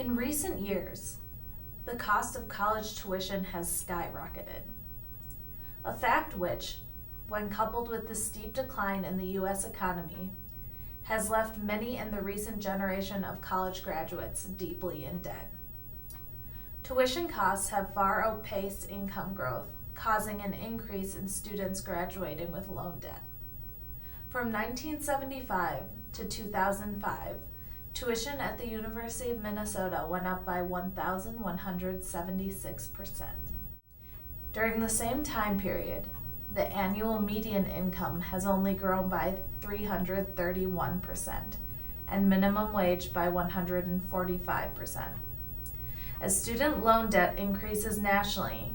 In recent years, the cost of college tuition has skyrocketed, a fact which, when coupled with the steep decline in the U.S. economy, has left many in the recent generation of college graduates deeply in debt. Tuition costs have far outpaced income growth, causing an increase in students graduating with loan debt. From 1975 to 2005, tuition at the University of Minnesota went up by 1,176%. During the same time period, the annual median income has only grown by 331%, and minimum wage by 145%. As student loan debt increases nationally,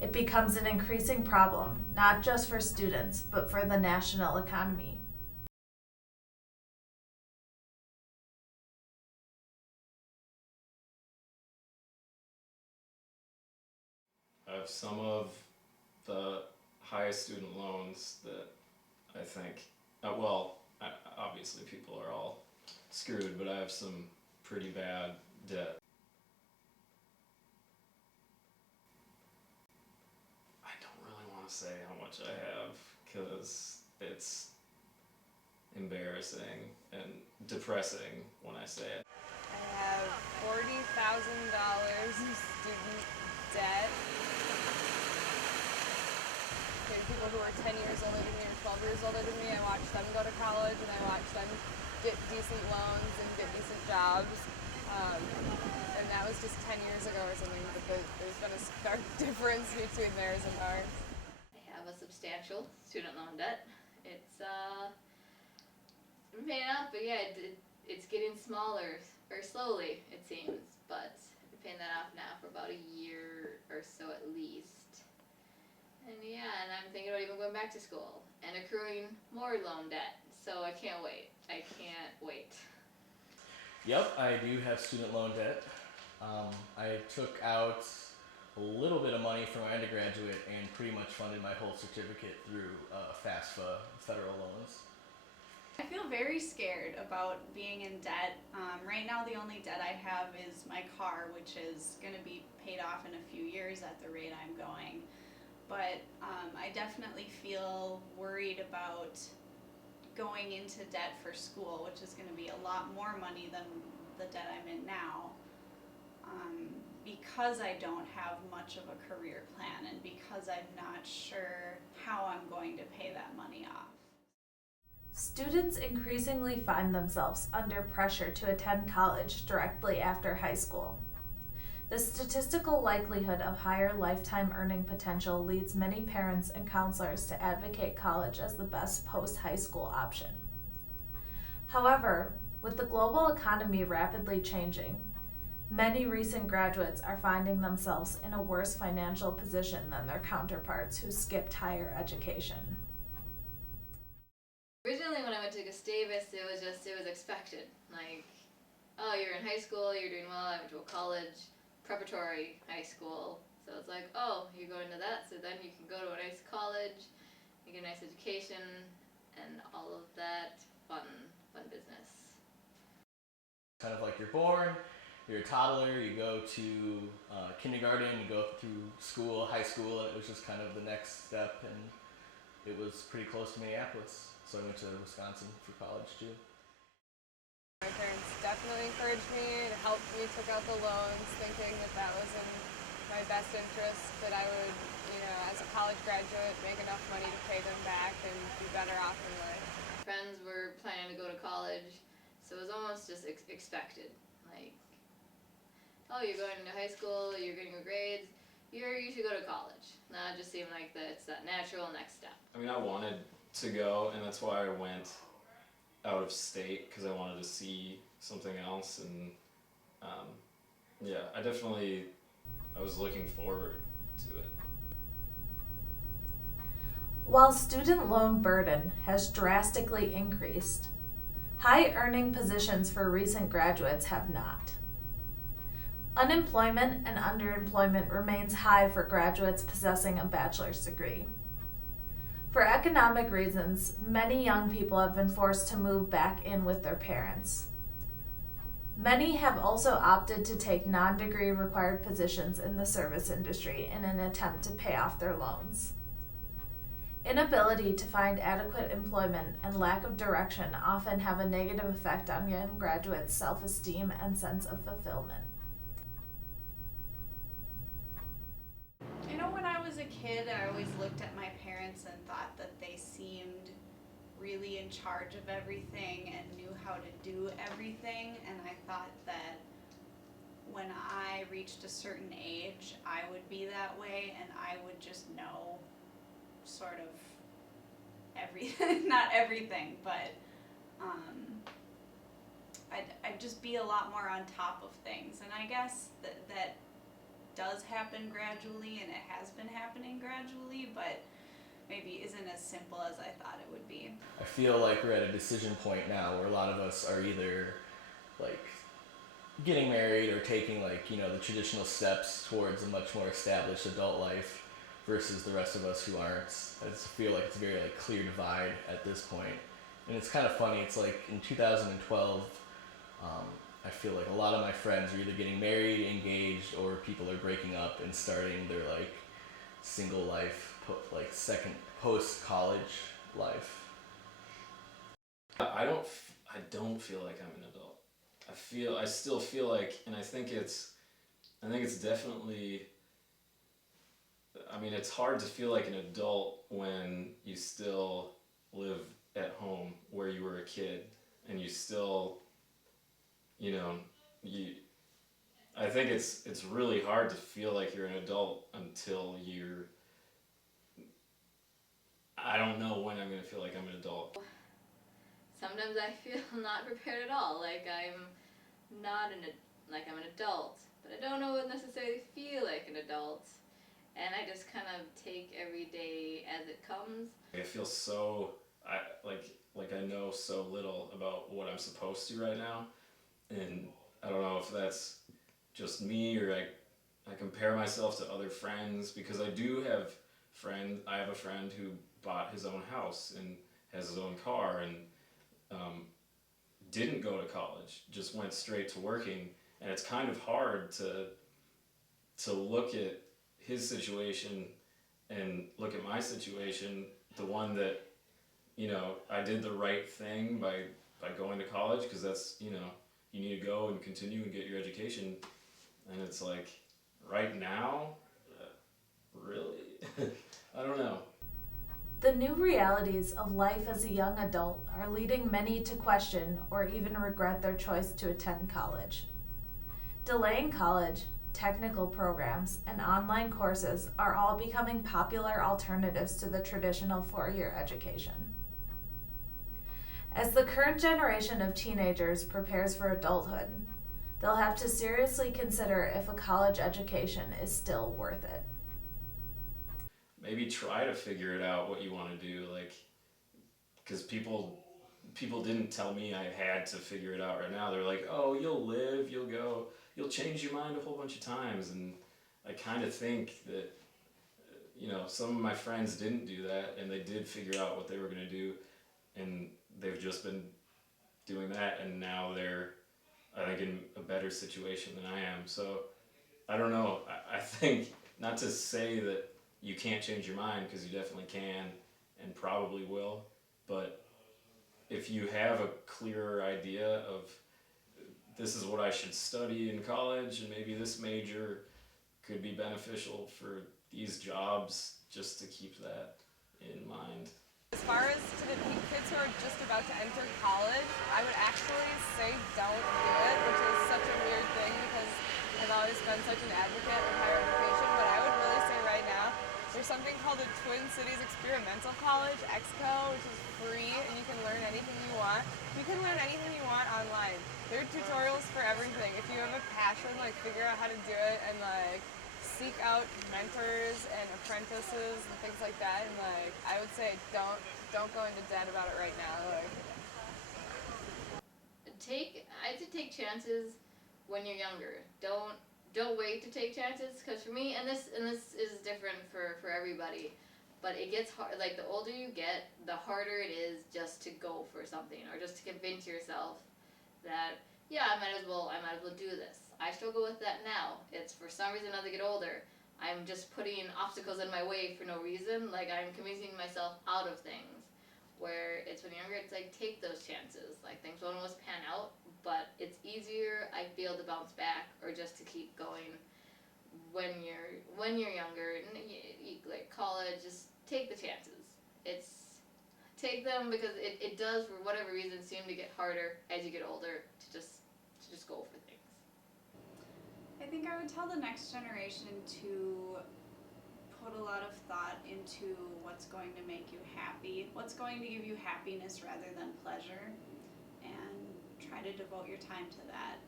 it becomes an increasing problem, not just for students, but for the national economy. I have some of the highest student loans that I think, obviously people are all screwed, but I have some pretty bad debt. I don't really want to say how much I have because it's embarrassing and depressing when I say it. I have $40,000 in student debt. People who are 10 years older than me or 12 years older than me, I watched them go to college and I watched them get decent loans and get decent jobs. And that was just 10 years ago or something, but there's been a stark difference between theirs and ours. I have a substantial student loan debt. It's been paying off, but yeah, it's getting smaller, or slowly it seems, but I've been paying that off now for about a year or so at least. And yeah, and I'm thinking about even going back to school and accruing more loan debt, so I can't wait. I can't wait. Yep, I do have student loan debt. I took out a little bit of money for my undergraduate and pretty much funded my whole certificate through FAFSA federal loans. I feel very scared about being in debt. Right now the only debt I have is my car, which is going to be paid off in a few years at the rate I'm going. But I definitely feel worried about going into debt for school, which is going to be a lot more money than the debt I'm in now, because I don't have much of a career plan and because I'm not sure how I'm going to pay that money off. Students increasingly find themselves under pressure to attend college directly after high school. The statistical likelihood of higher lifetime earning potential leads many parents and counselors to advocate college as the best post-high school option. However, with the global economy rapidly changing, many recent graduates are finding themselves in a worse financial position than their counterparts who skipped higher education. Originally when I went to Gustavus, it was expected. Like, oh, you're in high school, you're doing well, I went to a college, preparatory high school, so it's like, oh, you're going to that, so then you can go to a nice college, you get a nice education, and all of that fun business. Kind of like you're born, you're a toddler, you go to kindergarten, you go through school, high school, and it was just kind of the next step, and it was pretty close to Minneapolis, so I went to Wisconsin for college too. My parents definitely encouraged me and helped me, took out the loans, thinking that was in my best interest, that I would, as a college graduate, make enough money to pay them back and be better off in life. Friends were planning to go to college, so it was almost just expected. Like, oh, you're going into high school, you're getting your grades, you should go to college. Now it just seemed like it's that natural next step. I mean, I wanted to go, and that's why I went out of state, because I wanted to see something else, and I was looking forward to it. While student loan burden has drastically increased, high earning positions for recent graduates have not. Unemployment and underemployment remains high for graduates possessing a bachelor's degree. For economic reasons, many young people have been forced to move back in with their parents. Many have also opted to take non-degree required positions in the service industry in an attempt to pay off their loans. Inability to find adequate employment and lack of direction often have a negative effect on young graduates' self-esteem and sense of fulfillment. You know, when I was a kid, I always looked at my parents and thought that they seemed really in charge of everything and knew how to do everything, and I thought that when I reached a certain age, I would be that way and I would just know sort of everything, not everything, but I'd just be a lot more on top of things, and I guess that does happen gradually, and it has been happening gradually, but maybe isn't as simple as I thought it would be. I feel like we're at a decision point now where a lot of us are either like getting married or taking like, you know, the traditional steps towards a much more established adult life versus the rest of us who aren't. I just feel like it's a very like clear divide at this point. And it's kind of funny, it's like in 2012, I feel like a lot of my friends are either getting married, engaged, or people are breaking up and starting their like single life, like second post-college life. I don't feel like I'm an adult. I still feel like, and I think it's definitely, I mean, it's hard to feel like an adult when you still live at home where you were a kid, and you still, you know, I think it's really hard to feel like you're an adult until I don't know when I'm gonna feel like I'm an adult. Sometimes I feel not prepared at all. Like I'm I'm an adult, but I don't know what necessarily feel like an adult. And I just kind of take every day as it comes. I feel so like I know so little about what I'm supposed to right now, and I don't know if that's just me or I compare myself to other friends, because I have a friend who bought his own house and has his own car and didn't go to college, just went straight to working, and it's kind of hard to look at his situation and look at my situation, the one that, you know, I did the right thing by going to college, because that's, you know, you need to go and continue and get your education, and it's like right now, really? I don't know. The new realities of life as a young adult are leading many to question or even regret their choice to attend college. Delaying college, technical programs, and online courses are all becoming popular alternatives to the traditional four-year education. As the current generation of teenagers prepares for adulthood, they'll have to seriously consider if a college education is still worth it. Maybe try to figure it out what you want to do, like, because people didn't tell me I had to figure it out right now. They're like, oh, you'll live, you'll go, you'll change your mind a whole bunch of times, and I kind of think that, you know, some of my friends didn't do that, and they did figure out what they were going to do, and they've just been doing that, and now they're, I think, in a better situation than I am. So I don't know. I think, not to say that you can't change your mind, because you definitely can and probably will, but if you have a clearer idea of this is what I should study in college, and maybe this major could be beneficial for these jobs, just to keep that in mind. As far as to the kids who are just about to enter college, I would actually say don't do it, which is such a weird thing because I've always been such an advocate of higher education, but I would really say right now, there's something called the Twin Cities Experimental College, XCO, which is free and you can learn anything you want. You can learn anything you want online. There are tutorials for everything. If you have a passion, like figure out how to do it and like seek out mentors and apprentices and things like that. And like I would say don't go into debt about it right now. Like I'd say take chances when you're younger. Don't wait to take chances, because for me, and this is different for everybody, but it gets hard. Like the older you get, the harder it is just to go for something, or just to convince yourself that yeah, I might as well do this. I struggle with that now. It's for some reason as I get older, I'm just putting obstacles in my way for no reason. Like I'm convincing myself out of things. Where it's when you're younger, it's like take those chances. Like things won't always pan out, but it's easier. I feel to bounce back or just to keep going when you're younger and like college. Just take the chances. It's take them because it does for whatever reason seem to get harder as you get older to just go for things. I think I would tell the next generation to put a lot of thought into what's going to make you happy, what's going to give you happiness rather than pleasure, and try to devote your time to that.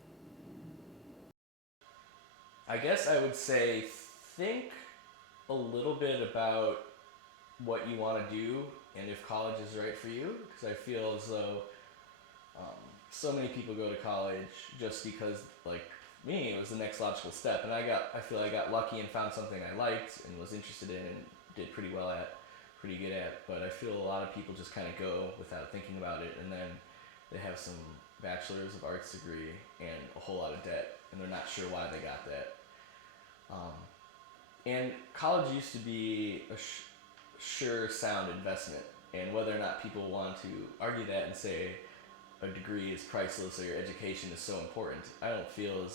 I guess I would say think a little bit about what you want to do and if college is right for you. Because I feel as though so many people go to college just because, like me, it was the next logical step, and I feel I got lucky and found something I liked and was interested in and did pretty well at, pretty good at. But I feel a lot of people just kind of go without thinking about it, and then they have some bachelor's of arts degree and a whole lot of debt, and they're not sure why they got that. Um, and college used to be a sure, sound investment, and whether or not people want to argue that and say a degree is priceless or your education is so important, I don't feel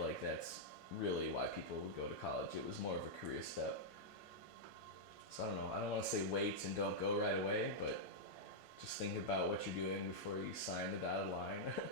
like that's really why people would go to college. It was more of a career step. So I don't know. I don't want to say wait and don't go right away, but just think about what you're doing before you sign the dotted line.